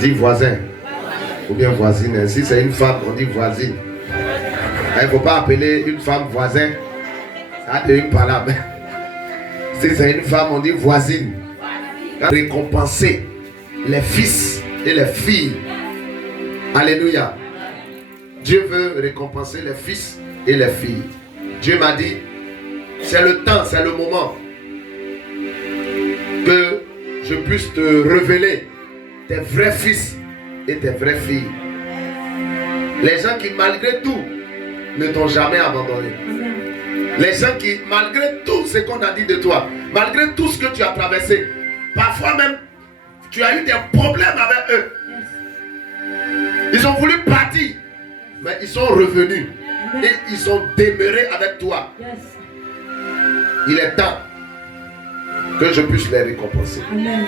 Dis voisin. Ou bien voisine. Si c'est une femme, on dit voisine. Il ne faut pas appeler une femme voisin. Ça a une parole. Si c'est une femme, on dit voisine. Récompenser les fils et les filles. Alléluia. Dieu veut récompenser les fils et les filles. Dieu m'a dit, c'est le temps, c'est le moment que je puisse te révéler tes vrais fils et tes vraies filles. Les gens qui malgré tout ne t'ont jamais abandonné. Les gens qui malgré tout ce qu'on a dit de toi, malgré tout ce que tu as traversé, parfois même tu as eu des problèmes avec eux. Ils ont voulu partir, mais ils sont revenus et ils ont demeuré avec toi. Il est temps que je puisse les récompenser. Amen.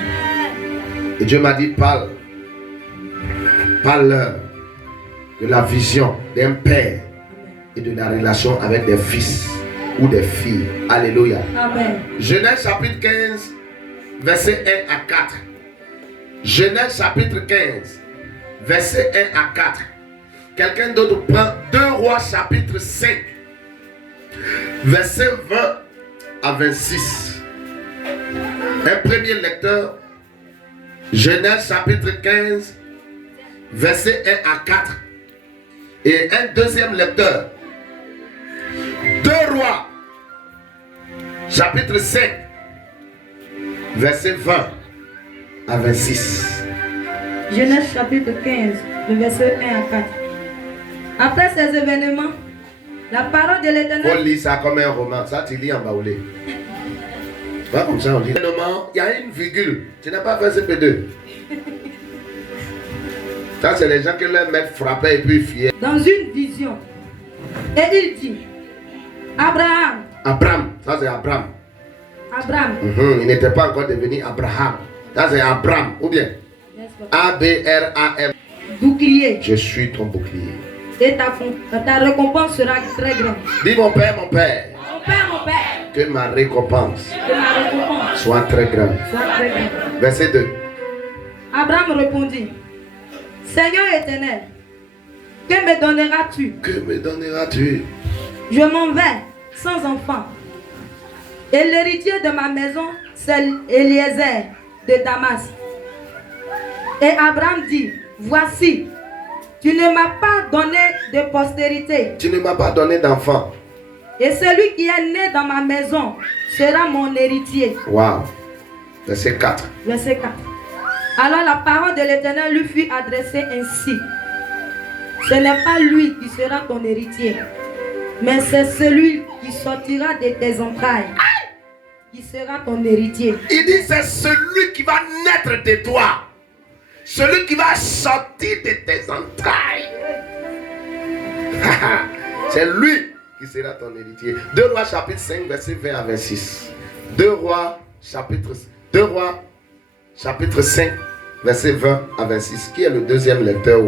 Et Dieu m'a dit, parle-leur de la vision d'un père et de la relation avec des fils ou des filles. Alléluia. Amen. Genèse chapitre 15, verset 1 à 4. Genèse chapitre 15, verset 1 à 4. Quelqu'un d'autre prend 2 Rois chapitre 5, verset 20 à 26. Un premier lecteur, Genèse chapitre 15, verset 1 à 4. Et un deuxième lecteur, 2 Rois chapitre 5, verset 20 à 26. Genèse chapitre 15, le verset 1 à 4. Après ces événements, la parole de l'Éternel... On lit ça comme un roman. Ça, tu lis en baoulé. Pas comme ça, on dit. Il y a une virgule. Tu n'as pas fait CP2. Ça, c'est les gens qui leur mettent frappés et puis fiers. Dans une vision. Et il dit, Abraham. Abraham, ça c'est Abraham. Abraham. Il n'était pas encore devenu Abraham. Ça c'est Abraham. Ou bien A-B-R-A-M. Bouclier. Je suis ton bouclier. Et ta récompense sera très grande. Dis mon père, mon père. Mon père, mon père. Que ma récompense Que ma récompense soit très grande. soit très grande. Verset 2. Abraham répondit, Seigneur éternel, que me donneras-tu? Que me donneras-tu? Je m'en vais sans enfant. Et l'héritier de ma maison, c'est Eliezer de Damas. Et Abraham dit, voici, tu ne m'as pas donné de postérité. Tu ne m'as pas donné d'enfant. Et celui qui est né dans ma maison sera mon héritier. Wow. Verset 4. Verset 4. Alors la parole de l'Éternel lui fut adressée ainsi. Ce n'est pas lui qui sera ton héritier, mais c'est celui qui sortira de tes entrailles qui sera ton héritier. Il dit c'est celui qui va naître de toi. Celui qui va sortir de tes entrailles. C'est lui qui sera ton héritier. 2 Rois chapitre 5 verset 20 à 26. 2 Rois chapitre 5 verset 20 à 26. Qui est le deuxième lecteur?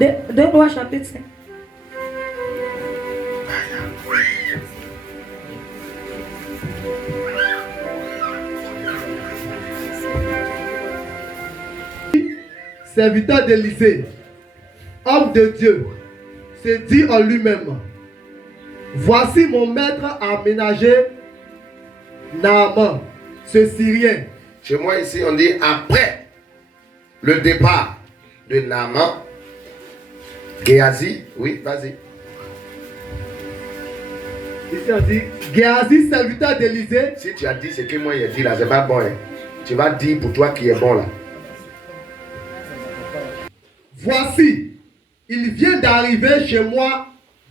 2 Rois chapitre 5. Serviteur d'Élysée, homme de Dieu, se dit en lui-même, voici mon maître a ménagé Naaman, ce Syrien. Chez moi ici on dit après le départ de Naaman, Géasi, oui vas-y. Ici on dit, Géasi, serviteur d'Élysée. Si tu as dit ce que moi j'ai dit là, c'est pas bon. Hein. Tu vas dire pour toi qui est bon là. Voici, il vient d'arriver chez moi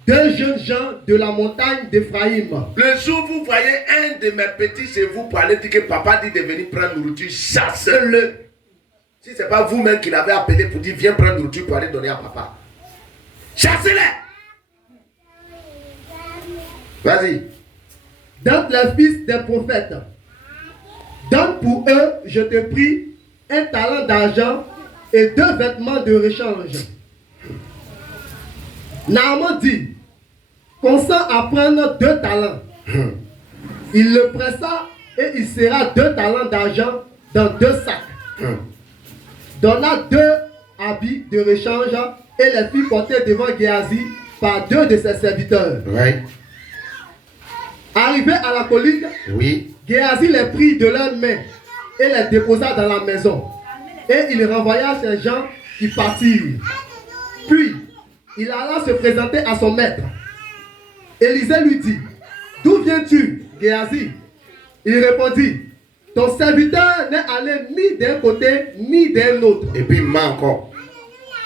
2 jeunes gens de la montagne d'Éphraïm. Le jour où vous voyez un de mes petits chez vous pour aller dire que papa dit de venir prendre nourriture, chassez-le. Si ce n'est pas vous-même qui l'avez appelé pour dire viens prendre nourriture pour aller donner à papa. Chassez-les. Vas-y. Donne les fils des prophètes. Donne pour eux, je te prie, 1 talent d'argent et 2 vêtements de rechange. Naaman dit, consent à prendre 2 talents. Il le pressa et il serra 2 talents d'argent dans 2 sacs. donna 2 habits de rechange et les fit porter devant Géasi par 2 de ses serviteurs. Ouais. Arrivé à la colline, Oui. Géasi les prit de leurs mains et les déposa dans la maison. Et il renvoya ces gens qui partirent. Puis, il alla se présenter à son maître. Élisée lui dit, d'où viens-tu, Géasi? Il répondit, ton serviteur n'est allé ni d'un côté ni d'un autre. Et puis il ment encore.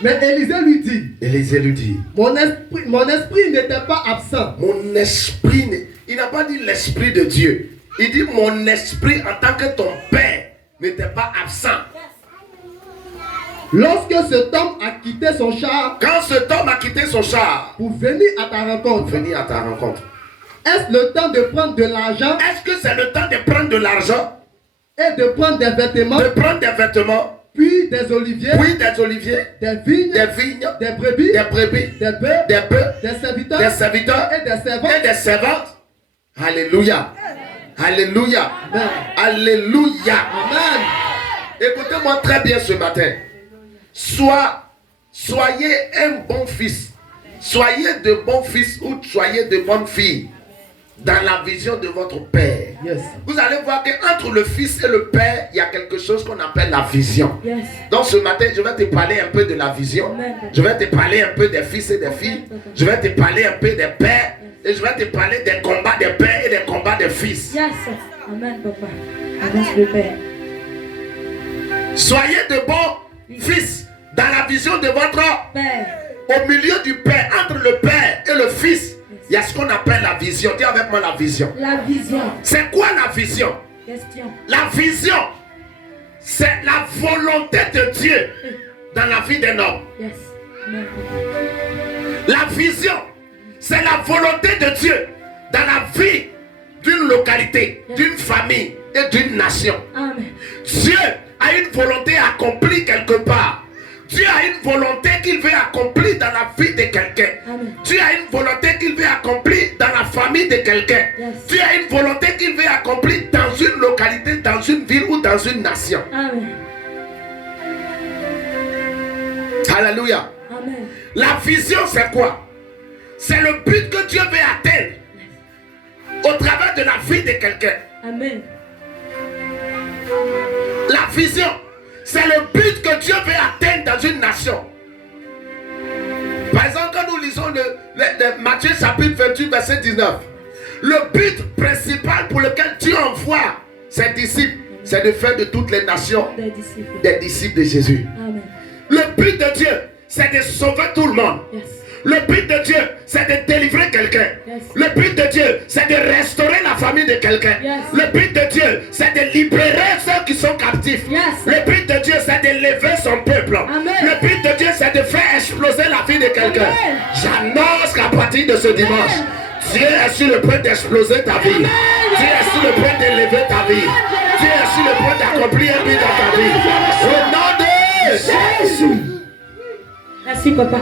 Mais Élisée lui dit, Élisée lui dit, mon esprit n'était pas absent. mon esprit, il n'a pas dit l'esprit de Dieu. Il dit mon esprit en tant que ton père n'était pas absent. Lorsque cet homme a quitté son char Quand cet homme a quitté son char pour venir à ta pour rencontre, venir à ta rencontre, est-ce le temps de prendre de l'argent est-ce que c'est le temps de prendre de l'argent, et de prendre des vêtements, de prendre des vêtements, puis des oliviers, puis des oliviers, des vignes, des vignes, des brebis, des brebis, des bœufs, des bœufs, des serviteurs, des serviteurs et des servants? et des servantes? Alléluia. Alléluia. Amen. Alléluia. Amen. Écoutez-moi très bien ce matin. Soyez un bon fils. Soyez de bons fils ou soyez de bonnes filles dans la vision de votre Père. Yes. Vous allez voir qu'entre le fils et le Père, il y a quelque chose qu'on appelle la vision. Yes. Donc ce matin, je vais te parler un peu de la vision. Amen. Je vais te parler un peu des fils et des filles. Je vais te parler un peu des pères. Et je vais te parler des combats des pères et des combats des fils. Yes. Amen, papa. Avance le Père. Soyez de bons fils dans la vision de votre Père. au milieu du Père, entre le Père et le Fils. Il y a ce qu'on appelle la vision. Dis avec moi la vision. La vision. C'est quoi la vision? Question. La vision, c'est la volonté de Dieu dans la vie d'un homme. Yes. Amen. La vision, c'est la volonté de Dieu dans la vie d'une localité, d'une famille et d'une nation. Amen. Dieu a une volonté accomplie quelque part. Dieu a une volonté qu'il veut accomplir dans la vie de quelqu'un. Amen. Dieu a une volonté qu'il veut accomplir dans la famille de quelqu'un. Yes. Dieu a une volonté qu'il veut accomplir dans une localité, dans une ville ou dans une nation. Amen. Alléluia. Amen. La vision, c'est quoi? C'est le but que Dieu veut atteindre au travers de la vie de quelqu'un. Amen. La vision, c'est le but que Dieu veut atteindre dans une nation. Par exemple, quand nous lisons le Matthieu chapitre 28, verset 19, le but principal pour lequel Dieu envoie ses disciples, c'est de faire de toutes les nations Des disciples. des disciples de Jésus. Amen. Le but de Dieu, c'est de sauver tout le monde. Yes. Le but de Dieu, c'est de délivrer quelqu'un. Yes. Le but de Dieu, c'est de restaurer la famille de quelqu'un. Yes. Le but de Dieu, c'est de libérer ceux qui sont captifs. Yes. Le but de Dieu, c'est d'élever son peuple. Amen. Le but de Dieu, c'est de faire exploser la vie de quelqu'un. Amen. J'annonce qu'à partir de ce dimanche, Dieu est sur le point d'exploser ta vie. Amen. Dieu est sur le point d'élever ta vie. Dieu est sur le point d'accomplir un but dans ta vie. Au nom de Jésus. Merci, papa.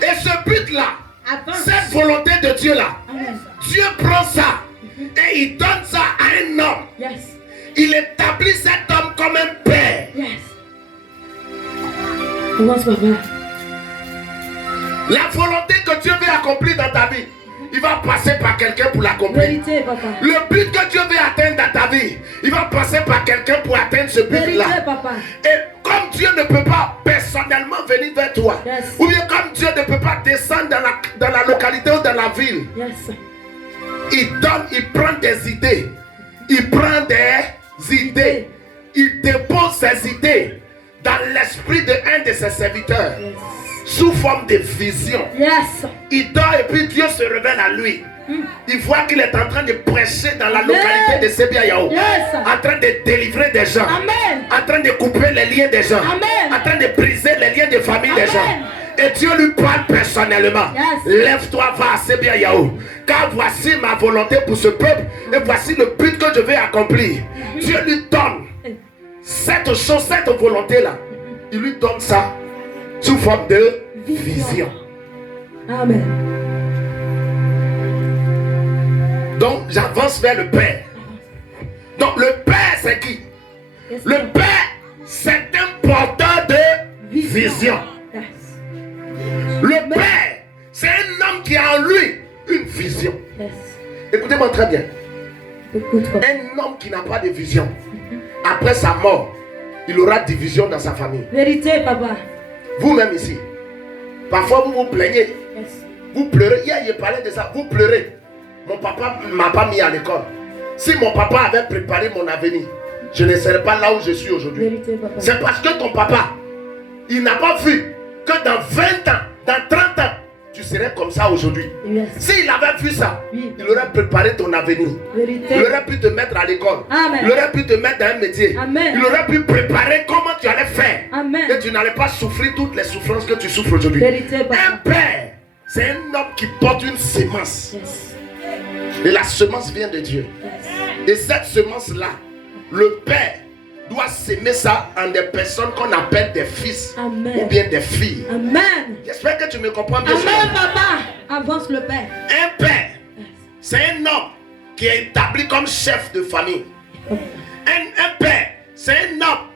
Et ce but-là, Avance. cette volonté de Dieu-là, Amen. Dieu prend ça et il donne ça à un homme. Yes. Il établit cet homme comme un père. Yes. Avance, papa. La volonté que Dieu veut accomplir dans ta vie, il va passer par quelqu'un pour l'accomplir. Vérité, papa. Le but que Dieu veut atteindre dans ta vie, il va passer par quelqu'un pour atteindre ce Vérité, but-là. papa. Et comme Dieu ne peut pas personnellement venir vers toi, Yes. ou bien comme Dieu ne peut pas descendre dans la localité ou dans la ville, Yes. il prend des idées, il prend des idées, il dépose ses idées dans l'esprit d'un de ses serviteurs Yes. sous forme de vision. Yes. Il dort et puis Dieu se révèle à lui. Il voit qu'il est en train de prêcher dans la localité de Sébiayaou, Yes. en train de délivrer des gens, Amen. en train de couper les liens des gens, Amen. en train de briser les liens de famille des Amen. gens. Et Dieu lui parle personnellement. Yes. Lève-toi, va à Sébiayaou, car voici ma volonté pour ce peuple et voici le but que je vais accomplir. Dieu lui donne cette chose, cette volonté-là. Il lui donne ça sous forme de vision. Amen. Donc j'avance vers le Père. Donc le Père c'est qui? Yes. Le Père c'est un porteur de vision. Yes. Le père, c'est un homme qui a en lui une vision. Yes. Écoutez-moi très bien. Écoute, papa. Un homme qui n'a pas de vision, après sa mort, il aura division dans sa famille. Vérité, papa. Vous-même ici, parfois vous vous plaignez, Yes. vous pleurez. Hier, je parlais de ça, vous pleurez. Mon papa ne m'a pas mis à l'école. Si mon papa avait préparé mon avenir, je ne serais pas là où je suis aujourd'hui. Vérité, papa. C'est parce que ton papa, il n'a pas vu que dans 20 ans, dans 30 ans, tu serais comme ça aujourd'hui. Yes. S'il avait vu ça, Oui. il aurait préparé ton avenir. Vérité. Il aurait pu te mettre à l'école. Amen. Il aurait pu te mettre dans un métier. Amen. Il aurait pu préparer comment tu allais faire. Amen. Et tu n'allais pas souffrir toutes les souffrances que tu souffres aujourd'hui. Vérité, papa. Un père, c'est un homme qui porte une semence. Yes. Et la semence vient de Dieu. Yes. Et cette semence-là, le père doit s'aimer ça en des personnes qu'on appelle des fils. Amen. Ou bien des filles. Amen. J'espère que tu me comprends bien. Amen, papa. Avance le père. Un père, c'est un homme qui est établi comme chef de famille. Un père, c'est un homme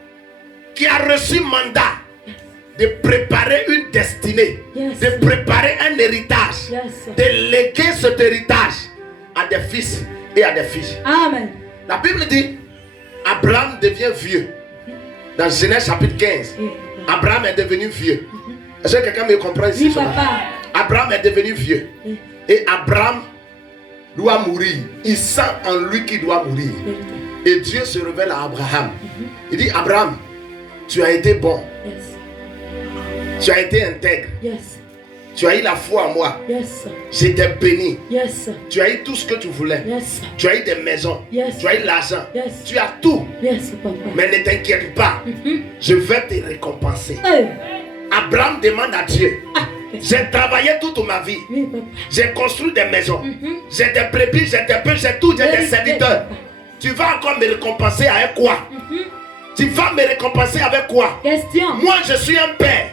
qui a reçu mandat de préparer une destinée, Yes. de préparer un héritage, Yes. de léguer cet héritage à des fils et à des filles. Amen. La Bible dit, Abraham devient vieux. Dans Genèse chapitre 15, Abraham est devenu vieux. Est-ce que quelqu'un me comprend ici? Oui, papa. Abraham est devenu vieux. Et Abraham doit mourir. Il sent en lui qu'il doit mourir. Vérité. Et Dieu se révèle à Abraham. Il dit, Abraham, tu as été bon. Yes. Tu as été intègre. Yes. Tu as eu la foi en moi. Yes. Je t'ai béni. Yes. Tu as eu tout ce que tu voulais. Yes. Tu as eu des maisons. Yes. Tu as eu l'argent. Yes. Tu as tout. Yes, papa. Mais ne t'inquiète pas. Je vais te récompenser. Hey. Abraham demande à Dieu. Ah. J'ai travaillé toute ma vie. Oui, papa. J'ai construit des maisons. J'ai des brebis, j'ai des bœufs, j'ai tout, j'ai des serviteurs. Tu vas encore me récompenser avec quoi? Tu vas me récompenser avec quoi? Question. Moi, je suis un père.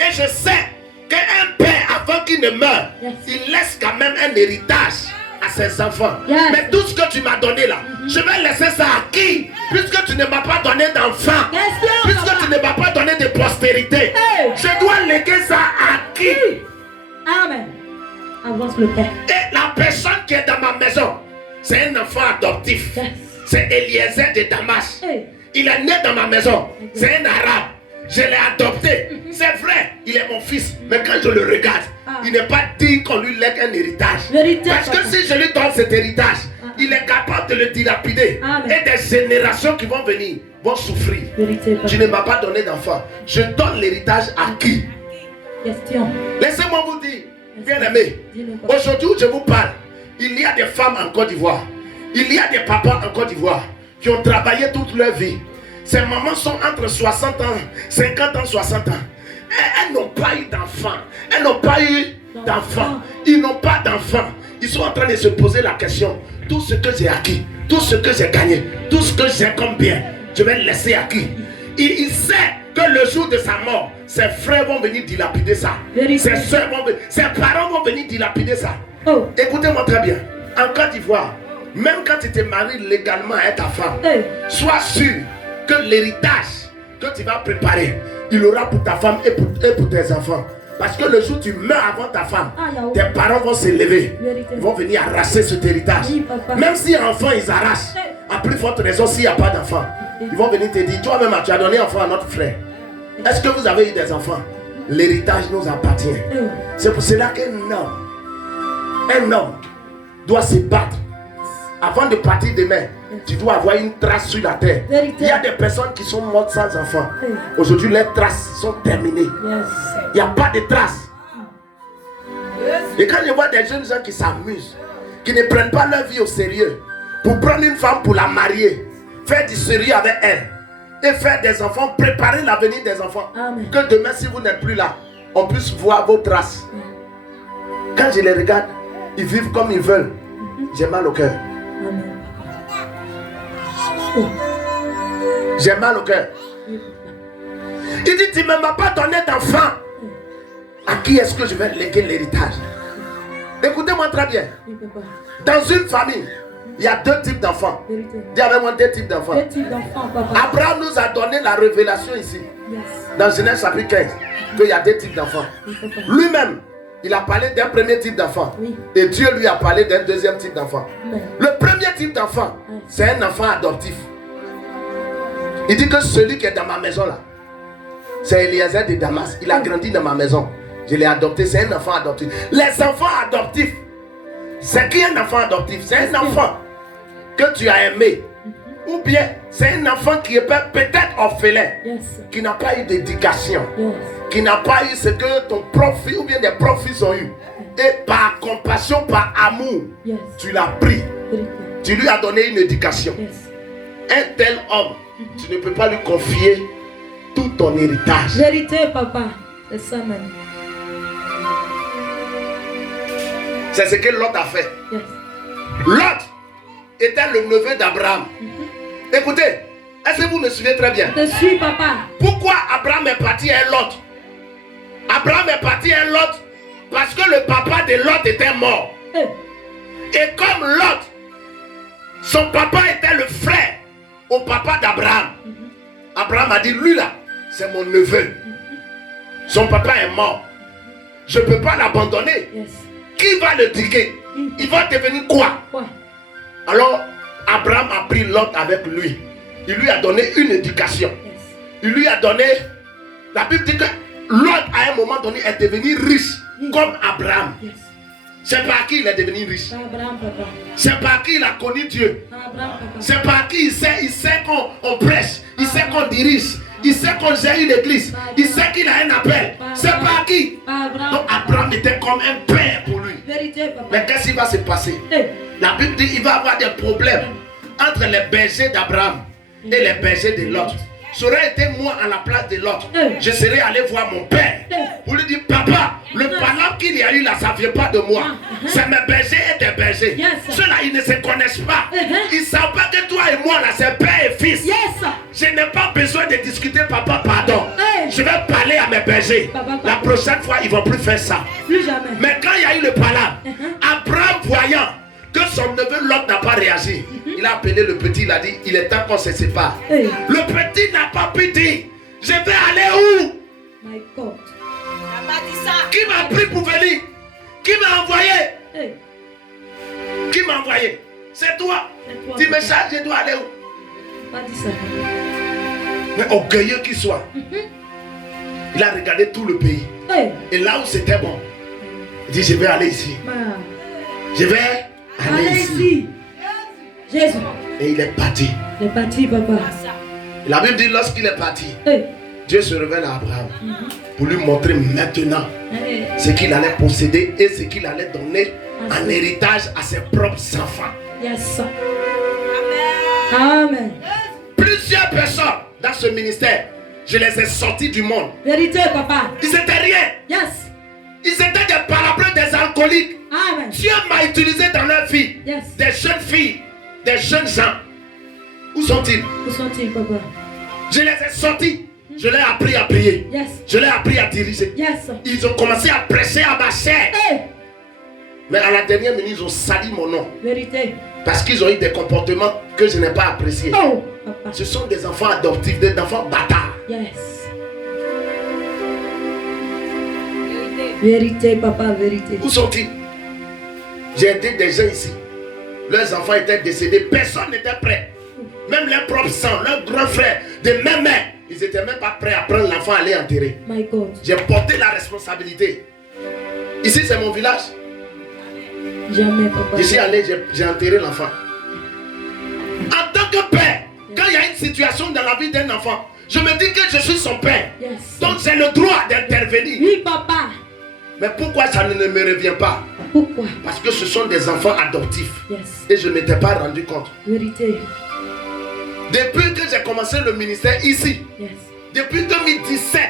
Et je sais qu'un père, avant qu'il ne meure, Yes. il laisse quand même un héritage à ses enfants. Yes. Mais tout ce que tu m'as donné là, je vais laisser ça à qui? Puisque tu ne m'as pas donné d'enfant. Question, Puisque papa. tu ne m'as pas donné de postérité. Hey. Je dois léguer ça à qui? Amen. Avance le père. Et la personne qui est dans ma maison, c'est un enfant adoptif. Yes. C'est Eliezer de Damas. Hey. Il est né dans ma maison. C'est un arabe. Je l'ai adopté. C'est vrai, il est mon fils. Mais quand je le regarde, il n'est pas dit qu'on lui lègue un héritage. Vérité, Parce que papa. si je lui donne cet héritage, il est capable de le dilapider. Amen. Et des générations qui vont venir vont souffrir. Vérité, papa. Tu ne m'as pas donné d'enfant. Je donne l'héritage à qui? Question. Laissez-moi vous dire, bien aimé, Dis-nous, papa. aujourd'hui où je vous parle, il y a des femmes en Côte d'Ivoire, il y a des papas en Côte d'Ivoire qui ont travaillé toute leur vie. Ces mamans sont entre 60 ans, 50 ans, 60 ans. Elles n'ont pas eu d'enfants. Elles n'ont pas eu d'enfants. Ils n'ont pas d'enfants. Ils sont en train de se poser la question. Tout ce que j'ai acquis, tout ce que j'ai gagné, tout ce que j'ai comme bien, je vais le laisser à qui? Il sait que le jour de sa mort, ses frères vont venir dilapider ça. Vérité. Ses soeurs vont venir, ses parents vont venir dilapider ça. Oh. Écoutez-moi très bien. En Côte d'Ivoire, même quand tu te maries légalement avec ta femme, Hey. sois sûr que l'héritage que tu vas préparer, il aura pour ta femme et pour tes enfants. Parce que le jour où tu meurs avant ta femme, Ah, là-haut. tes parents vont se lever. Vérité. Ils vont venir arracher cet héritage. Oui, papa. Même si enfant ils arrachent, à plus forte raison s'il n'y a pas d'enfant. Ils vont venir te dire, toi-même tu as donné enfant à notre frère. Est-ce que vous avez eu des enfants? L'héritage nous appartient. C'est pour cela qu'un homme doit se battre. Avant de partir demain, tu dois avoir une trace sur la terre. Vérité. Il y a des personnes qui sont mortes sans enfants. Oui. Aujourd'hui, les traces sont terminées. Yes. Il n'y a pas de traces. Et quand je vois des jeunes gens qui s'amusent, qui ne prennent pas leur vie au sérieux, pour prendre une femme pour la marier, faire du sérieux avec elle, et faire des enfants, préparer l'avenir des enfants. Amen. Que demain, si vous n'êtes plus là, on puisse voir vos traces. Quand je les regarde, ils vivent comme ils veulent. J'ai mal au cœur. Amen. J'ai mal au cœur. Il dit, tu ne m'as pas donné d'enfant. À qui est-ce que je vais léguer l'héritage? Écoutez-moi très bien. Oui, papa. Dans une famille, il y a deux types d'enfants. Vérité. Dis avec moi deux types d'enfants. Deux types d'enfants, papa. Abraham nous a donné la révélation ici. Dans Genèse chapitre 15, qu'il y a deux types d'enfants. Lui-même, il a parlé d'un premier type d'enfant. Et Dieu lui a parlé d'un deuxième type d'enfant. Le premier type d'enfant, c'est un enfant adoptif. Il dit que celui qui est dans ma maison là, c'est Eliezer de Damas. Il a grandi dans ma maison. Je l'ai adopté, c'est un enfant adoptif. Les enfants adoptifs, c'est qui un enfant adoptif? C'est un enfant que tu as aimé. Ou bien c'est un enfant qui est peut-être orphelin, qui n'a pas eu d'éducation, qui n'a pas eu ce que ton prof ou bien des profs ont eu. Et par compassion, par amour, tu l'as pris. Tu lui as donné une éducation. Un tel homme, tu ne peux pas lui confier tout ton héritage. Vérité, papa. C'est ça même. C'est ce que Lot a fait. Lot était le neveu d'Abraham. Écoutez, est-ce que vous me suivez très bien? Je suis, papa. Pourquoi Abraham est parti à Lot? Abraham est parti à Lot parce que le papa de Lot était mort. Et comme Lot, son papa était le frère au papa d'Abraham. Abraham a dit, lui là, c'est mon neveu. Son papa est mort. Je ne peux pas l'abandonner. Qui va le diguer? Il va devenir quoi? Alors, Abraham a pris Lot avec lui. Il lui a donné une éducation. Il lui a donné... La Bible dit que Lot, à un moment donné, est devenu riche, comme Abraham. C'est par qui il est devenu riche. C'est par qui il a connu Dieu. C'est par qui il sait qu'on prêche. Il sait qu'on dirige. Il sait qu'on gère une église. Il sait qu'il a un appel. C'est par qui? Donc Abraham était comme un père pour lui. Mais qu'est-ce qui va se passer? La Bible dit qu'il va y avoir des problèmes entre les bergers d'Abraham et les bergers de Lot. Ça aurait été moi à la place de Lot. Je serais allé voir mon père pour lui dire, papa, le palabre qu'il y a eu là, ça ne vient pas de moi. C'est mes bergers et tes bergers. Ceux-là, ils ne se connaissent pas. Ils ne savent pas que toi et moi là, c'est père et fils. Je n'ai pas besoin de discuter, papa, pardon. Je vais parler à mes bergers. La prochaine fois, ils ne vont plus faire ça. Plus jamais. Mais quand il y a eu le palabre, Abraham voyant que son neveu Lot n'a pas réagi, il a appelé le petit, il a dit, il est temps qu'on se sépare. Le petit n'a pas pu dire, je vais aller où? My God. Qui m'a pris pour venir? Qui m'a envoyé? Qui m'a envoyé? C'est toi. Tu me charges, je dois aller où? Pas dit ça. Mais orgueilleux qu'il soit, il a regardé tout le pays. Et là où c'était bon, il dit, je vais aller ici. Je vais aller ici. Jésus. Et il est parti. Il est parti, papa. La Bible dit, lorsqu'il est parti, Dieu se révèle à Abraham pour lui montrer maintenant ce qu'il allait posséder et ce qu'il allait donner en héritage à ses propres enfants. Yes. Amen. Plusieurs personnes dans ce ministère, je les ai sortis du monde. Vérité, papa. Ils n'étaient rien. Yes. Ils étaient des palabreux, des alcooliques. Amen. Dieu m'a utilisé dans leur vie. Yes. Des jeunes filles, des jeunes gens. Où sont-ils? Où sont-ils, papa? Je les ai sortis. Je leur ai appris à prier. Yes. Je leur ai appris à diriger. Yes. Ils ont commencé à prêcher à ma chair. Mais à la dernière minute, ils ont sali mon nom. Vérité. Parce qu'ils ont eu des comportements que je n'ai pas appréciés. Oh, papa. Ce sont des enfants adoptifs, des enfants bâtards. Yes. Vérité, papa, vérité. Où sont-ils? J'ai aidé des gens ici. Leurs enfants étaient décédés. Personne n'était prêt. Même leurs propres sang, leurs grands frères, de même mère, ils n'étaient même pas prêts à prendre l'enfant à aller enterrer. My God. J'ai porté la responsabilité. Ici, c'est mon village. Jamais, papa. Je suis allé, j'ai enterré l'enfant. En tant que père, quand il y a une situation dans la vie d'un enfant, je me dis que je suis son père. Yes. Donc j'ai le droit d'intervenir. Oui, papa. Mais pourquoi ça ne me revient pas? Pourquoi? Parce que ce sont des enfants adoptifs. Yes. Et je ne m'étais pas rendu compte. Vérité. Depuis que j'ai commencé le ministère ici, Yes. depuis 2017,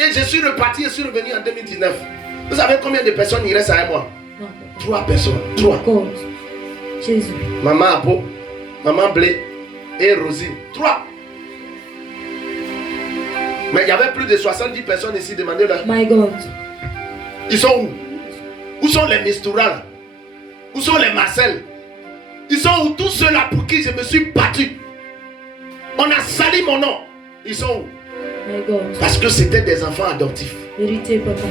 et je suis reparti et suis revenu en 2019. Vous savez combien de personnes il reste avec moi? Non, papa. 3 personnes. 3. God. Jésus. Maman Abo, Maman Blé et Rosine. 3. Mais il y avait plus de 70 personnes ici demandées là. My God. Ils sont où? Où sont les Mistoura? Où sont les Marcel? Ils sont où tous ceux-là pour qui je me suis battu? On a sali mon nom. Ils sont où? My God. Parce que c'était des enfants adoptifs. Vérité, papa.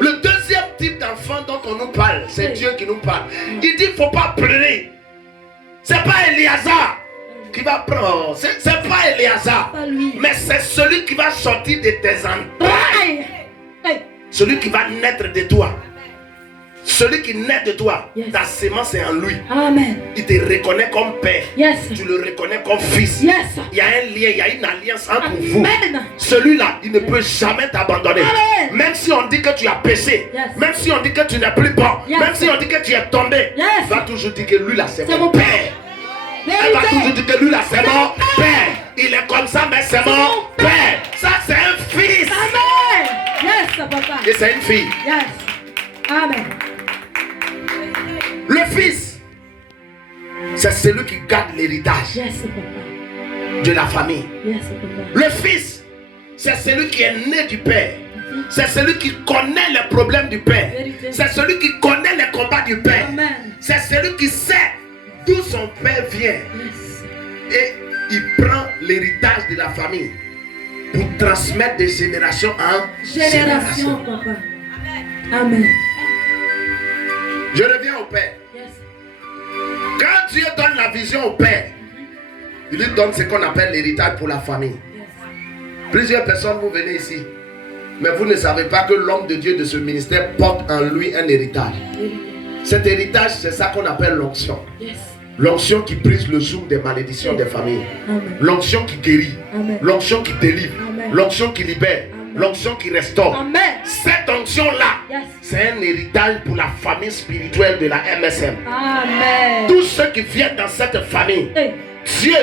Le deuxième type d'enfant dont on nous parle, c'est Dieu qui nous parle. Il dit qu'il ne faut pas pleurer. C'est pas Éléazar qui va prendre. C'est pas Éléazar. Pas lui. Mais c'est celui qui va sortir de tes entrailles. Hey. Celui qui va naître de toi. Celui qui naît de toi, Yes. ta sémence est en lui. Amen. Il te reconnaît comme père. Yes. Tu le reconnais comme fils. Yes. Il y a un lien, il y a une alliance entre vous. Amen. Celui-là, il ne peut jamais t'abandonner. Amen. Même si on dit que tu as péché, Yes. même si on dit que tu n'es plus bon, Yes. même si on dit que tu es tombé, Yes. il va toujours dire que lui là, c'est C'est mon mon père. Vérité. Elle va toujours dire que lui là, c'est mon père. Il est comme ça, mais c'est mon père. Ça, c'est un fils. Amen. Yes, papa. Et c'est une fille. Yes. Amen. Le fils, c'est celui qui garde l'héritage Yes, papa. de la famille. Yes, papa. Le fils, c'est celui qui est né du père. C'est celui qui connaît les problèmes du père. Vérité. C'est celui qui connaît les combats du père. Amen. C'est celui qui sait d'où son père vient. Yes. Et il prend l'héritage de la famille pour transmettre de génération en Génération, papa. Amen. Je reviens au père. Yes. Quand Dieu donne la vision au père, il lui donne ce qu'on appelle l'héritage pour la famille. Yes. Plusieurs personnes, vous venez ici, mais vous ne savez pas que l'homme de Dieu de ce ministère porte en lui un héritage. Vérité. Cet héritage, c'est ça qu'on appelle l'onction. Yes. L'onction qui brise le joug des malédictions des familles. Amen. L'onction qui guérit. Amen. L'onction qui délivre. Amen. L'onction qui libère. Amen. L'onction qui restaure. Amen. Cette onction-là, Yes. c'est un héritage pour la famille spirituelle de la MSM. Amen. Tous ceux qui viennent dans cette famille, Hey. Dieu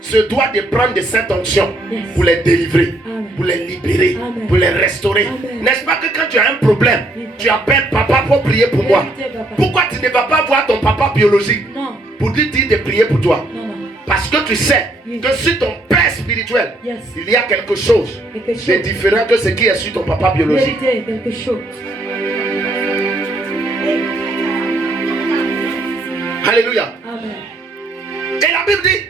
se doit de prendre de cette onction Yes. pour les délivrer, Amen. pour les libérer, Amen. pour les restaurer. Amen. N'est-ce pas que quand tu as un problème, Oui. tu appelles papa pour prier pour moi? Vérité, papa. Pourquoi tu ne vas pas voir ton papa biologique Non. pour lui dire de prier pour toi? Non, non. Parce que tu sais Oui. que sur ton père spirituel, Yes. il y a quelque chose Quelque de chose. différent que ce qui est sur ton papa biologique. Vérité, quelque chose. Alléluia. Amen. Et la Bible dit,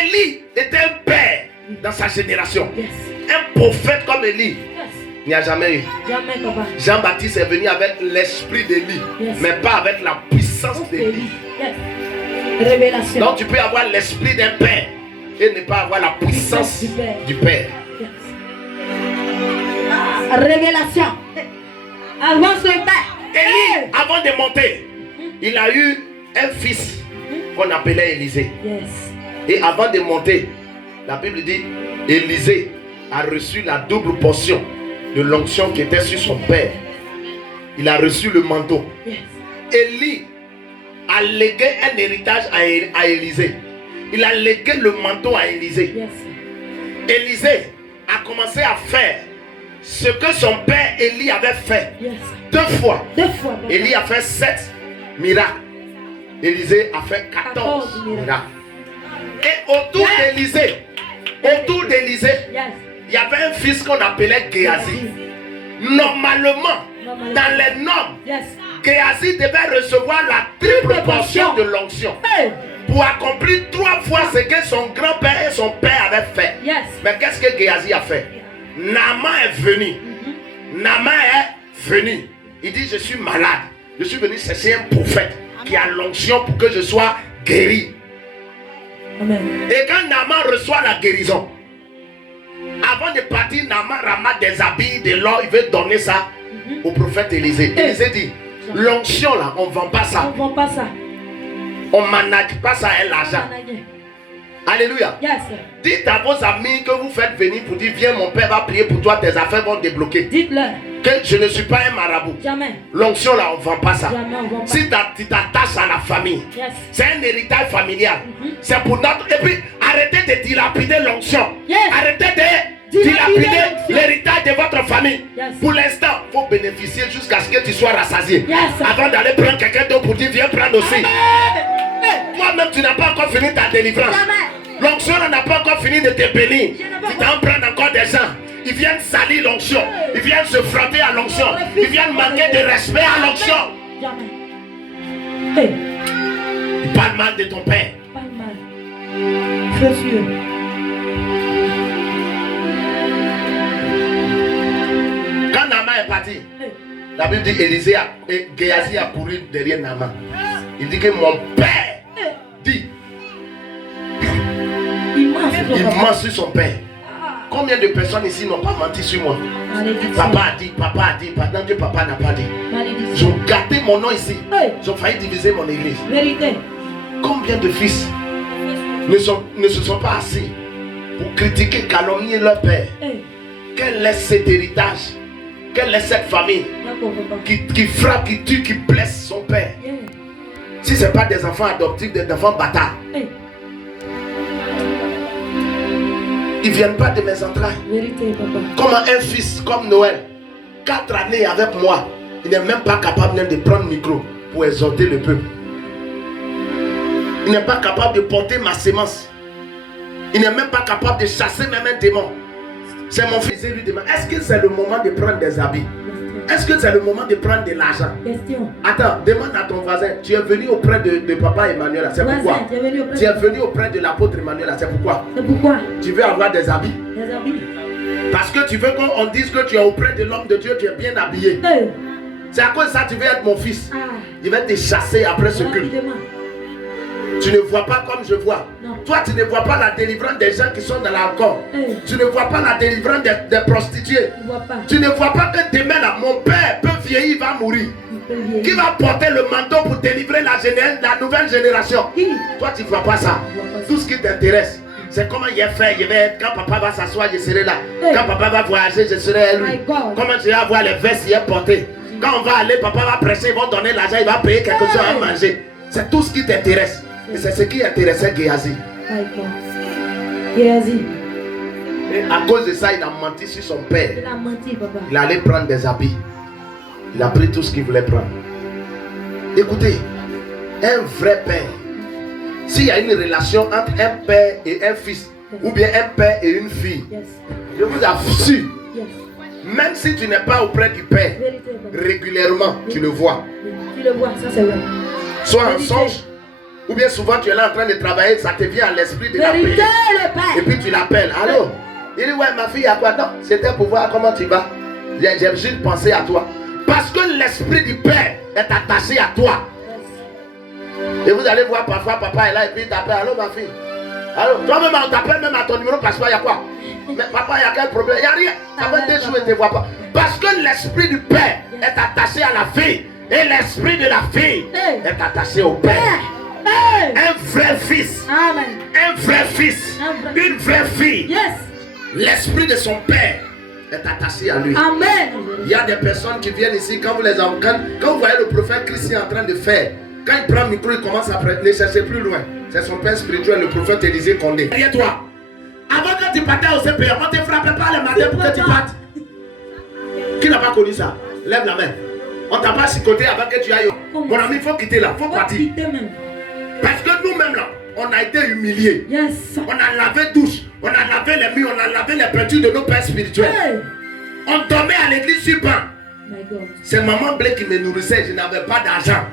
Élie était un père dans sa génération. Yes. Un prophète comme Élie, Yes. il n'y a jamais eu. Jamais, papa. Jean-Baptiste est venu avec l'esprit d'Élie, Yes. mais pas avec la puissance Ouf, d'Élie. Élie. Yes. Révélation. Donc tu peux avoir l'esprit d'un père et ne pas avoir la puissance Du père. du père. Yes. Révélation. Avant ce père. Élie, avant de monter, il a eu un fils qu'on appelait Élisée. Yes. Et avant de monter, la Bible dit, Élisée a reçu la double portion de l'onction qui était sur son père. Il a reçu le manteau. Yes. Élie a légué un héritage à Élisée. Il a légué le manteau à Élisée. Yes. Élisée a commencé à faire ce que son père Élie avait fait. Yes. 2 fois. 2 fois. papa. Élie a fait 7 miracles. Élisée a fait 14 14 miracles. Et autour Yes. d'Élisée, Yes. il y avait un fils qu'on appelait Géasi. Normalement, dans les normes, Yes. Géasi devait recevoir la triple portion de l'onction Hey. pour accomplir 3 fois ce que son grand-père et son père avaient fait. Yes. Mais qu'est-ce que Géasi a fait? Naaman est venu. Naaman est venu. Il dit, je suis malade. Je suis venu chercher un prophète qui a l'onction pour que je sois guéri. Amen. Et quand Naaman reçoit la guérison, avant de partir, Naaman ramasse des habits, de l'or, il veut donner ça au prophète Élisée. Élisée dit, l'onction là, on ne vend pas ça. On ne vend pas ça. On ne manage pas ça à l'argent. Alléluia. Yes. Dites à vos amis que vous faites venir pour dire, viens mon père va prier pour toi, tes affaires vont débloquer. Dites-leur. Que je ne suis pas un marabout. Jamais. L'onction là, on ne vend pas ça. Jamais on ne vend pas. Si tu t'attaches à la famille, Yes. c'est un héritage familial. C'est pour notre... Et puis, arrêtez de dilapider l'onction. Yes. Arrêtez de Dilapider dilapider l'onction. l'héritage de votre famille. Yes. Pour l'instant, il faut bénéficier jusqu'à ce que tu sois rassasié. Yes. Avant d'aller prendre quelqu'un d'autre pour dire, viens prendre aussi. Toi-même, tu n'as pas encore fini ta délivrance. Jamais. L'onction n'a pas encore fini de te bénir. Je n'ai pas Tu t'en prends encore des gens. Ils viennent salir l'onction. Ils viennent se frotter à l'onction. Ils viennent manquer de respect à l'onction. Jamais. Hey. Ils parlent mal de ton père. Pas mal. Précieux. La Bible dit Géasi a couru derrière Naaman. Il dit que mon père dit. Il ment sur son père. Combien de personnes ici n'ont pas menti sur moi? Papa a dit, pendant que papa n'a pas dit. Ils ont gâté mon nom ici. Ils ont failli diviser mon église. Vérité. Combien de fils ne se sont pas assis pour critiquer, calomnier leur père? Quel est cet héritage? Quelle est cette famille qui frappe, qui tue, qui blesse son père? Si ce n'est pas des enfants adoptifs, des enfants bâtards. Ils ne viennent pas de mes entrailles. Vérité, papa. Comme un fils comme Noël, 4 années avec moi, il n'est même pas capable même de prendre le micro pour exhorter le peuple. Il n'est pas capable de porter ma sémence. Il n'est même pas capable de chasser même un démon. C'est mon fils. Lui demande, est-ce que c'est le moment de prendre des habits? Est-ce que c'est le moment de prendre de l'argent? Question. Attends, demande à ton voisin. Tu es venu auprès de papa Emmanuel. C'est pourquoi? Tu es venu auprès de l'apôtre Emmanuel. C'est pourquoi? C'est pourquoi? Tu veux avoir des habits? Des habits. Parce que tu veux qu'on dise que tu es auprès de l'homme de Dieu, tu es bien habillé. C'est à cause de ça que tu veux être mon fils. Il va te chasser après ce culte. Tu ne vois pas comme je vois. Non. Toi, tu ne vois pas la délivrance des gens qui sont dans l'alcool. Tu ne vois pas la délivrance des prostituées. Tu ne vois pas que demain, là, mon père peut vieillir, il va mourir. Qui va porter le manteau pour délivrer la nouvelle génération? Toi, tu ne vois pas ça. Tout ce qui t'intéresse, c'est comment il est fait. Quand papa va s'asseoir, je serai là. Quand papa va voyager, je serai à lui. Comment je vais avoir les vestes qu'il est porté. Quand on va aller, papa va prêcher, ils vont donner l'argent, il va payer quelque chose à manger. C'est tout ce qui t'intéresse. Et c'est ce qui intéressait Géasi. Géasi. Et à cause de ça, il a menti sur son père. Il a menti, papa. Il allait prendre des habits. Il a pris tout ce qu'il voulait prendre. Écoutez, un vrai père, s'il y a une relation entre un père et un fils, ou bien un père et une fille, je vous assure, même si tu n'es pas auprès du père, régulièrement, tu le vois. Tu le vois, ça c'est vrai. Soit en songe, ou bien souvent tu es là en train de travailler, ça te vient à l'esprit de l'appeler. Et puis tu l'appelles. Allô? Il dit, ouais, ma fille, à quoi? Non, c'était pour voir comment tu vas. J'ai juste pensé à toi. Parce que l'esprit du père est attaché à toi. Et vous allez voir parfois, papa est là et puis il t'appelle. Allô, ma fille? Allô? Toi-même, on t'appelle même à ton numéro parce qu'il y a quoi? Mais papa, il y a quel problème? Il n'y a rien. Ça fait 2 jours et tu ne vois pas. Parce que l'esprit du père est attaché à la fille. Et l'esprit de la fille est attaché au père. Un vrai fils. Amen. Un vrai fils. Une vraie fille. L'esprit de son père est attaché à lui. Amen. Il y a des personnes qui viennent ici, quand vous les quand vous voyez le prophète Christ en train de faire, quand il prend le micro, il commence à ne chercher plus loin. C'est son père spirituel, le prophète Élisée Condé. Derrière toi. Avant que tu partais au CPR, on te frappait pas le matin pour que tu partes. Qui n'a pas connu ça? Lève la main. On t'a pas chicoté avant que tu ailles. Mon ami, il faut quitter là, il faut partir. Parce que nous-mêmes là, on a été humiliés. On a lavé douche, on a lavé les murs, on a lavé les peintures de nos pères spirituels. On dormait à l'église sur pain. C'est maman Blé qui me nourrissait, je n'avais pas d'argent.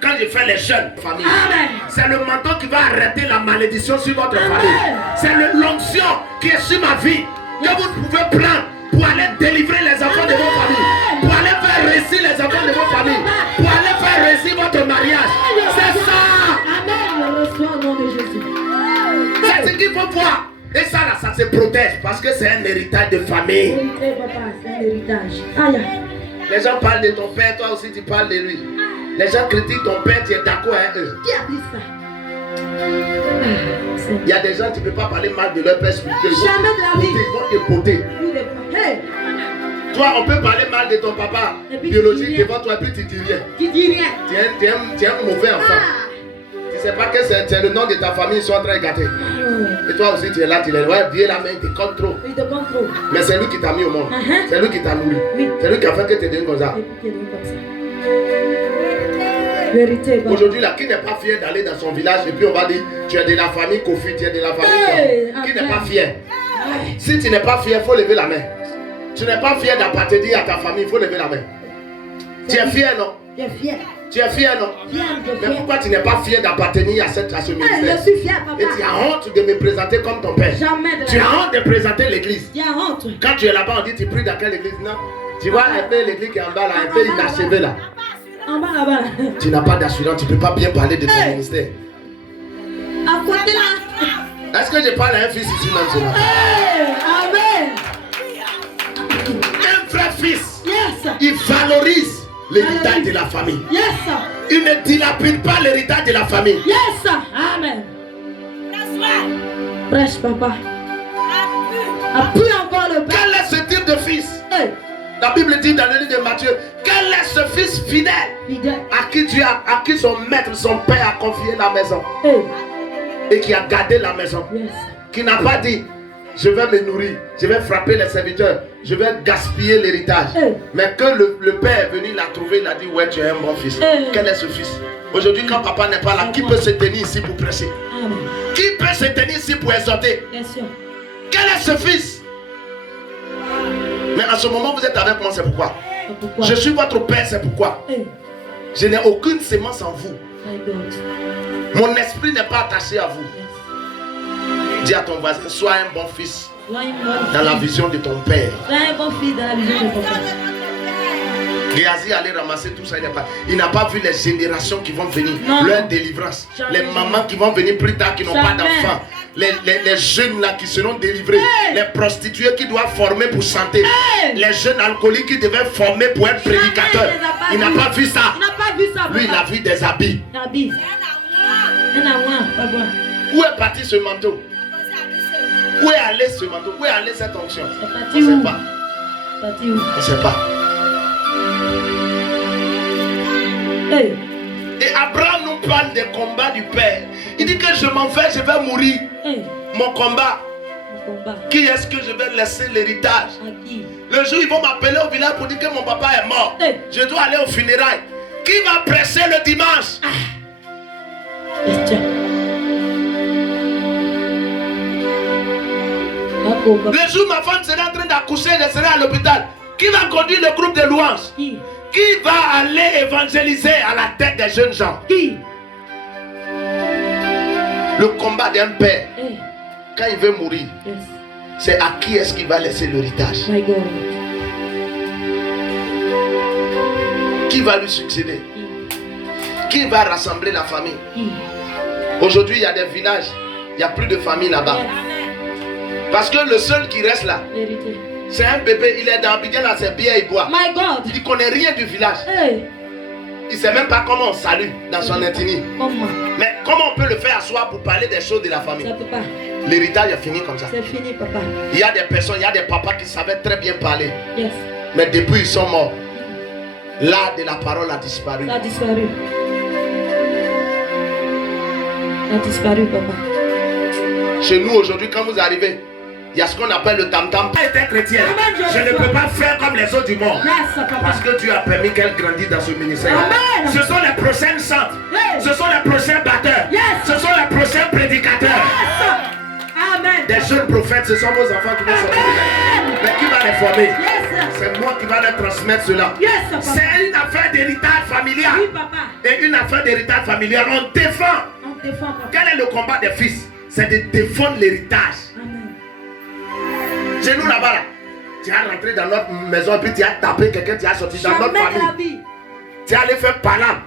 Quand je fais les jeunes familles, c'est le manteau qui va arrêter la malédiction sur votre famille. C'est l'onction qui est sur ma vie que vous pouvez prendre pour aller délivrer les enfants de vos familles, pour aller faire réussir les enfants de vos familles, pour aller faire réussir votre mariage. C'est ça. C'est ce qu'il faut voir. Et ça là, ça se protège parce que c'est un héritage de famille. Les gens parlent de ton père, toi aussi tu parles de lui. Les gens critiquent ton père, tu es d'accord avec eux. Qui a dit ça? Il y a des gens qui ne peuvent pas parler mal de leur père spirituel. Jamais de la vie. Ils vont te poter. Toi, on peut parler mal de ton papa biologique devant toi, puis tu dis rien. Tu dis rien. Tu es un mauvais enfant. Tu ne sais pas que c'est le nom de ta famille, ils sont en train de gâter. Et toi aussi, tu es là, tu les vois, viens la main, il te compte trop. Il te compte trop. Mais c'est lui qui t'a mis au monde. C'est lui qui t'a nourri. C'est lui qui a fait que tu es devenu comme ça. Aujourd'hui, là, qui n'est pas fier d'aller dans son village et puis on va dire, tu es de la famille Kofi, tu es de la famille Kofi. Qui n'est pas fier? Si tu n'es pas fier, il faut lever la main. Tu n'es pas fier d'appartenir à ta famille, il faut lever la main. Tu es fier, non? Tu es fier. Tu es fier, non? Mais pourquoi tu n'es pas fier d'appartenir à ce ministère? Je suis fier, papa. Et tu as honte de me présenter comme ton père. Jamais de Tu as honte de présenter l'église. Tu as honte. Quand tu es là-bas, on dit tu pries dans quelle église? Non. Tu vois un peu l'église qui est en bas là, un peu inachevé là. En bas là-bas. Tu n'as pas d'assurance, tu ne peux pas bien parler de ton ministère. À côté là. Est-ce que je parle à un fils ici même ce matin? Amen. Un vrai fils, Yes. il valorise l'héritage de la famille. Yes. Il ne dilapide pas l'héritage de la famille. Yes. Amen. Prêche, papa. Appuie encore le père. Quel est ce type de fils? Hey. La Bible dit dans le livre de Matthieu, quel est ce fils fidèle Fidèle. à qui son maître, son père a confié la maison Hey. et qui a gardé la maison, Yes. qui n'a pas dit je vais me nourrir, je vais frapper les serviteurs, je vais gaspiller l'héritage. Hey. Mais que le père est venu l'a trouvé, il a dit ouais tu es un bon fils. Hey. Quel est ce fils? Aujourd'hui quand papa n'est pas là, qui peut se tenir ici pour prêcher? Amen. Qui peut se tenir ici pour exhorter? Bien sûr. Quel est ce fils? Mais en ce moment vous êtes avec moi, c'est pourquoi? Pourquoi? Je suis votre père, c'est pourquoi? Hey. Je n'ai aucune sémence en vous. My God. Mon esprit n'est pas attaché à vous. Yes. Dis à ton voisin, sois un bon fils Sois une bonne dans la fille. vision de ton père. Sois un bon fils dans la vision de ton père. Géasi allait ramasser tout ça. Il n'a pas vu les générations qui vont venir, Non. leur délivrance. Jamais. Les mamans qui vont venir plus tard, qui n'ont pas Jamais. d'enfants. Les jeunes là qui seront délivrés. Hey. Les prostituées qui doivent former pour chanter. Hey. Les jeunes alcooliques qui devaient former pour être prédicateurs. il les a pas Il n'a pas vu ça. Il n'a pas vu ça. Lui, il a vu des habits. Habit. Un à moi, papa. Où est parti ce manteau? Où est allé ce manteau? Où est allé cette onction? C'est On parti ne où? sait pas. Parti où? On ne sait pas. Hey. Et Abraham nous parle des combats du Père. Il dit que je m'en vais, je vais mourir. Hey. Mon combat. Mon combat. Qui est-ce que je vais laisser l'héritage? À qui? Le jour où ils vont m'appeler au village pour dire que mon papa est mort. Hey. Je dois aller au funérailles. Qui va presser le dimanche? Question. D'accord, papa. Le jour où ma femme sera en train d'accoucher, je serai à l'hôpital. Qui va conduire le groupe de louanges? Qui? Qui va aller évangéliser à la tête des jeunes gens? Qui? Le combat d'un père, Hey. quand il veut mourir, Yes. c'est à qui est-ce qu'il va laisser l'héritage? My God. Qui va lui succéder? Qui? Qui va rassembler la famille? Qui? Aujourd'hui, il y a des villages, il n'y a plus de famille là-bas. Parce que le seul qui reste là, Vérité. c'est un bébé, il est dans Abidjan, là, c'est bien, il boit. My God. Il ne connaît rien du village. Hey. Il ne sait même pas comment on salue dans son intime. Comment? Mais comment on peut le faire asseoir pour parler des choses de la famille? Ça peut pas. L'héritage est fini comme ça. C'est fini, papa. Il y a des personnes, il y a des papas qui savaient très bien parler. Yes. Mais depuis ils sont morts, l'art de la parole a disparu. Ça a disparu. Ça a disparu, papa. Chez nous aujourd'hui, quand vous arrivez, il y a ce qu'on appelle le tam-tam. Être chrétien, Amen, je ne peux pas faire comme les autres du monde. Yes, papa. Parce que Dieu a permis qu'elle grandisse dans ce ministère. Amen. Ce sont les prochaines chantes. Hey. Ce sont les prochains batteurs. Yes. Ce sont les prochains prédicateurs. Yes. Amen. Des jeunes prophètes, ce sont vos enfants qui vont sortir. Mais qui va les former? Yes. C'est moi qui va leur transmettre cela. Yes, papa. C'est une affaire d'héritage familial. Oui, papa. Et une affaire d'héritage familial, on défend. On défend, papa. Quel est le combat des fils? C'est de défendre l'héritage. Amen. Chez nous là-bas, là, tu as rentré dans notre maison et puis tu as tapé quelqu'un, tu as sorti dans notre Jamais de la famille. vie. Tu es allé faire palam,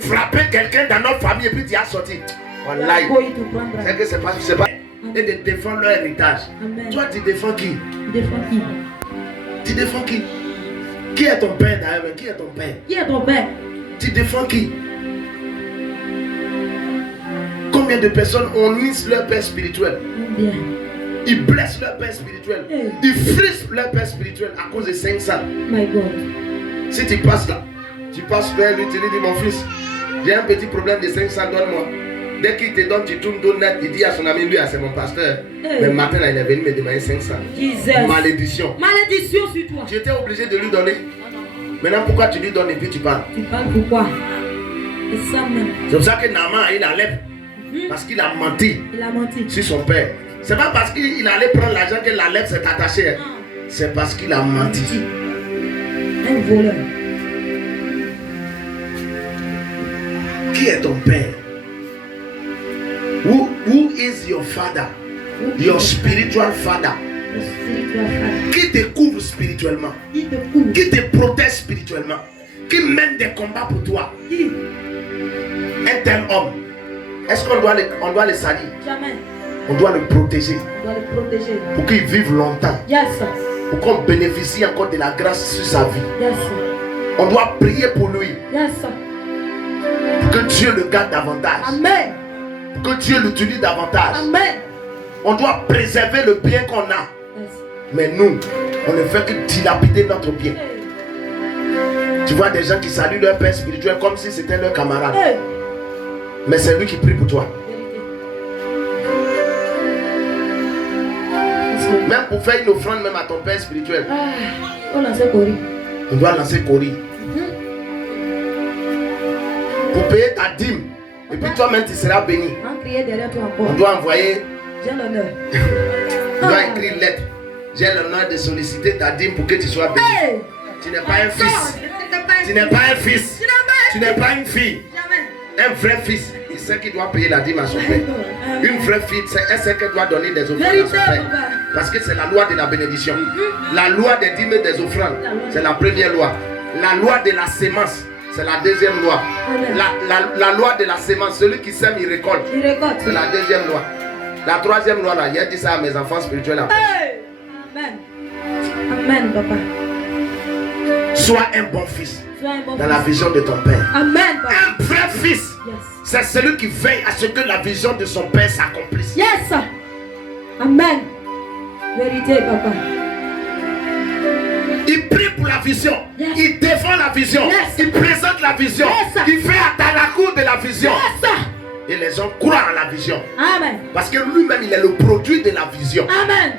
frapper quelqu'un dans notre famille et puis tu as sorti. Voilà. Il te prendra. C'est que c'est pas. Et de défendre leur héritage. Amen. Toi, tu défends qui? Défends qui? Tu défends qui? Qui est ton père d'ailleurs? Qui est ton père? Qui est ton père? Tu défends qui? Combien de personnes honnissent leur père spirituel? Bien. Ils blessent leur père spirituel. Hey. Ils frispent leur père spirituel à cause de 500. My God. Si tu passes là, tu passes vers lui, tu lui dis mon fils, j'ai un petit problème de 500, donne-moi. Dès qu'il te donne, tu tournes dos net, il dit à son ami, lui, c'est mon pasteur. Hey. Mais le matin, là, il est venu me demander 500. Jesus. Malédiction. Malédiction sur toi. Tu étais obligé de lui donner. Maintenant, pourquoi tu lui donnes et puis tu parles? Tu parles pourquoi? C'est ça même. C'est pour ça que Naaman, il a lèvre. Parce qu'il a menti Il a menti. sur son père. C'est pas parce qu'il allait prendre l'argent que la lèvre s'est attachée. Ah. C'est parce qu'il a menti. Un voleur. Qui est ton père? Who is your father? Your spiritual father. Qui te couvre spirituellement? Qui te protège spirituellement? Qui mène des combats pour toi? Un tel homme. Est-ce qu'on doit le salir? Jamais. On doit le protéger. On doit le protéger. Pour qu'il vive longtemps. Yes. Pour qu'on bénéficie encore de la grâce sur sa vie. Yes. On doit prier pour lui. Yes. Pour que Dieu le garde davantage. Amen. Pour que Dieu l'utilise davantage. Amen. On doit préserver le bien qu'on a. Yes. Mais nous, on ne fait que dilapider notre bien. Tu vois des gens qui saluent leur père spirituel comme si c'était leur camarade. Mais c'est lui qui prie pour toi. Même pour faire une offrande même à ton père spirituel. On lance Cori. On doit lancer Cori. Pour payer ta dîme. Et puis toi-même tu seras béni. On doit envoyer. J'ai l'honneur. On doit écrire une lettre. J'ai l'honneur de solliciter ta dîme pour que tu sois béni. Tu n'es pas un fils. Tu n'es pas un fils. Tu n'es pas une fille. Un vrai fils, il sait qu'il doit payer la dîme à son père. Une vraie fille, elle sait qu'elle doit donner des offrandes à son père. Parce que c'est la loi de la bénédiction. La loi des dîmes et des offrandes, c'est la première loi. La loi de la sémence, c'est la deuxième loi. La loi de la sémence, celui qui sème, il récolte. C'est la deuxième loi. La troisième loi, là, j'ai dit ça à mes enfants spirituels. Amen. Amen, papa. Sois un bon fils. Dans la vision de ton père. Amen, papa. Un vrai fils. Yes. C'est celui qui veille à ce que la vision de son père s'accomplisse. Yes. Amen. Vérité, papa. Il prie pour la vision. Yes. Il défend la vision. Yes. Il présente la vision. Yes. Il fait à la cour de la vision. Yes. Et les gens croient en la vision. Amen. Parce que lui-même, il est le produit de la vision. Amen.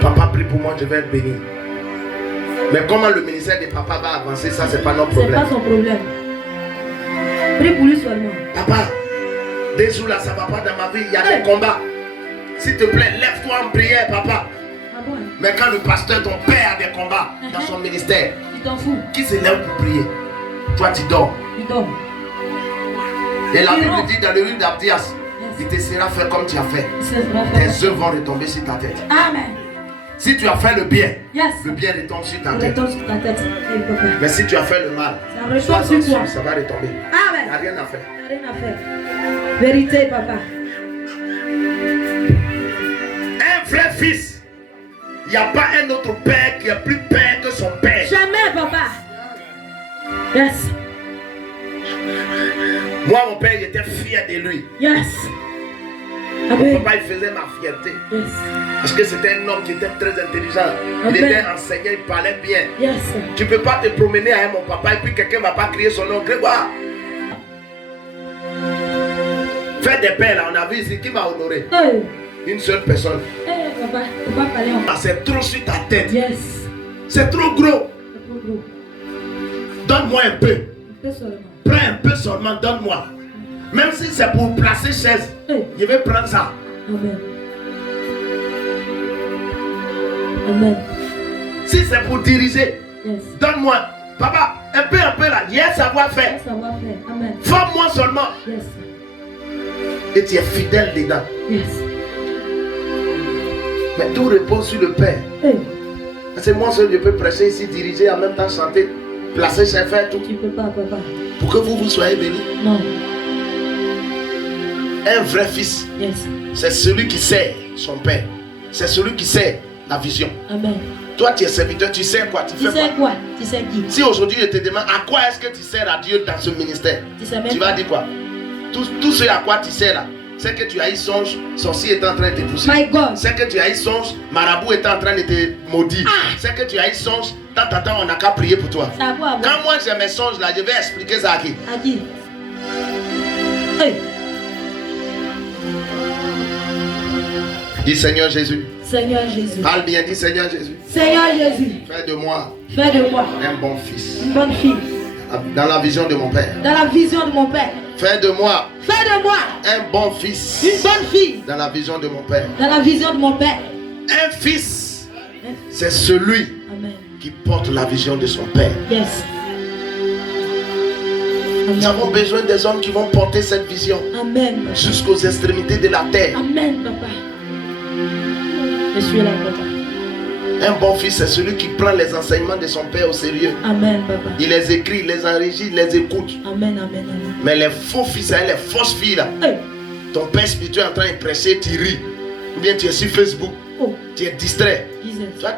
Papa, prie pour moi, je vais être béni. Mais comment le ministère de papa va avancer, ça, c'est pas notre C'est problème. pas son problème. Prie pour lui seulement. Papa, des jours là, ça va pas dans ma vie. Il y a des combats. S'il te plaît, lève-toi en prière, papa. Ah bon? Mais quand le pasteur, ton père, a des combats dans son ministère, Tu t'en fous. qui se lève pour prier? Toi, tu dors. Il dort. Et la Bible dit dans le livre d'Abdias, il te sera fait comme tu as fait. Tes œuvres vont retomber sur ta tête. Amen. Si tu as fait le bien, Yes. le bien retombe sur ta Il tête. retombe sur ta tête. Eh, papa. Mais si tu as fait le mal, Ça retombe sur toi. ça va retomber. Amen. Il n'y a rien à faire. Il n'y a rien à faire. Vérité, papa. Un vrai fils, il n'y a pas un autre père qui est plus père que son père. Jamais, papa. Yes. Moi, mon père, il était fier de lui. Yes. Mon Amen. papa, il faisait ma fierté. Yes. Parce que c'était un homme qui était très intelligent. Il Amen. était enseignant, il parlait bien. Yes. Tu ne peux pas te promener avec mon papa et puis quelqu'un ne va pas crier son nom. Grégoire. Fais des pères là, on a vu ici, qui m'a honoré? Hey. Une seule personne. Hey, papa. Faut pas parler en Ah, c'est trop sur ta tête. Yes. C'est trop gros. C'est trop gros. Donne-moi un peu. Un peu seulement. Prends un peu seulement, donne-moi. Même si c'est pour placer chaise, Hey. je vais prendre ça. Amen. Amen. Si c'est pour diriger, Yes. donne-moi. Papa, un peu là, il y a un savoir-faire. Ça va faire. Amen. Forme-moi seulement. Yes. Et tu es fidèle dedans. Yes. Mais tout repose sur le Père. Hey. Parce que moi seul, je peux prêcher ici, diriger, en même temps chanter, placer chef, faire tout. Tu peux pas, papa. Pour que vous soyez bénis. Non. Un vrai fils, Yes. c'est celui qui sert son Père. C'est celui qui sert la vision. Amen. Toi, tu es serviteur, tu sais quoi, tu Tu fais sais quoi. quoi? Tu sais qui? Si aujourd'hui je te demande à quoi est-ce que tu sers à Dieu dans ce ministère, Tu sais même tu vas pas. dire quoi? Tout ce à quoi tu sers là, c'est que tu as eu songe, sorcier est en train de te pousser. My God. C'est que tu as eu songe, marabout est en train de te maudire. C'est que tu as eu songe, tant on n'a qu'à prier pour toi. Ça va avoir. Quand moi j'ai mes songes là, je vais expliquer ça à qui? À qui? Hey. Dis Seigneur Jésus. Seigneur Jésus. Parle bien, dis Seigneur Jésus. Seigneur Jésus. Fais de moi Fais de moi un bon fils. une bonne fille. Dans la vision de mon Père. Dans la vision de mon Père. Fais de moi Fais de moi un bon fils. une bonne fille. Dans la vision de mon Père. Dans la vision de mon Père. Un fils, c'est celui Amen. qui porte la vision de son Père. Yes. Amen. Nous avons besoin des hommes qui vont porter cette vision Amen. jusqu'aux extrémités de la terre. Amen, papa. Je suis là, papa. Un bon fils, c'est celui qui prend les enseignements de son père au sérieux. Amen, papa. Il les écrit, il les enregistre, il les écoute. Amen, amen, amen. Mais les faux fils, les fausses filles là, Hey. ton père spirituel est en train de prêcher, tu ris. Ou bien tu es sur Facebook, Oh, tu es distrait. Jesus. Toi,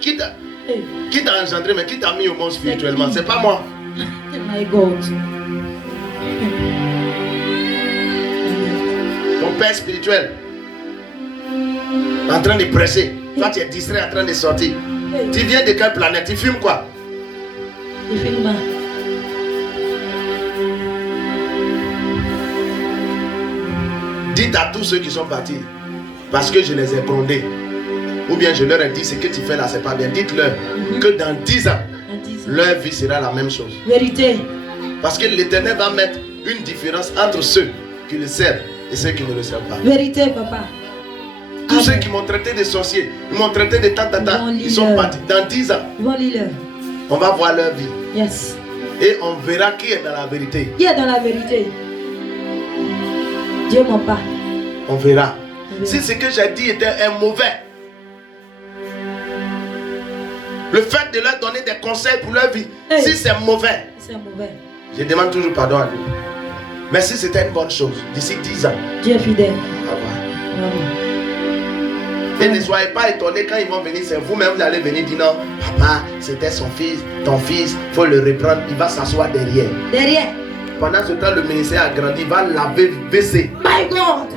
qui t'a Hey. engendré, mais qui t'a mis au monde spirituellement? C'est pas moi. My God. Ton père spirituel en train de prêcher. Toi, tu es distrait en train de sortir. Hey. Tu viens de quelle planète? Tu fumes quoi? Il fait mal. Dites à tous ceux qui sont partis, parce que je les ai grondés, ou bien je leur ai dit ce que tu fais là, c'est pas bien. Dites-leur que dans 10 ans, leur vie sera la même chose. Vérité. Parce que l'Éternel va mettre une différence entre ceux qui le servent et ceux qui ne le servent pas. Vérité, papa. Tous ceux Amen. qui m'ont traité de sorciers, ils m'ont traité de tata, Bon ils sont leader. partis. Dans 10 ans, Bon leader. on va voir leur vie. Yes. Et on verra qui est dans la vérité. Qui est dans la vérité? Dieu m'en parle. On verra. On verra. Si ce que j'ai dit était un mauvais, le fait de leur donner des conseils pour leur vie, Hey. si c'est mauvais, C'est mauvais. je demande toujours pardon à lui. Mais si c'était une bonne chose, d'ici 10 ans, Dieu est fidèle. au revoir. Bravo. Et ne soyez pas étonnés quand ils vont venir, c'est vous-même vous allez venir dire non, papa, c'était son fils, ton fils, il faut le reprendre, il va s'asseoir derrière. Derrière. Pendant ce temps, le ministère a grandi, il va laver WC. My God.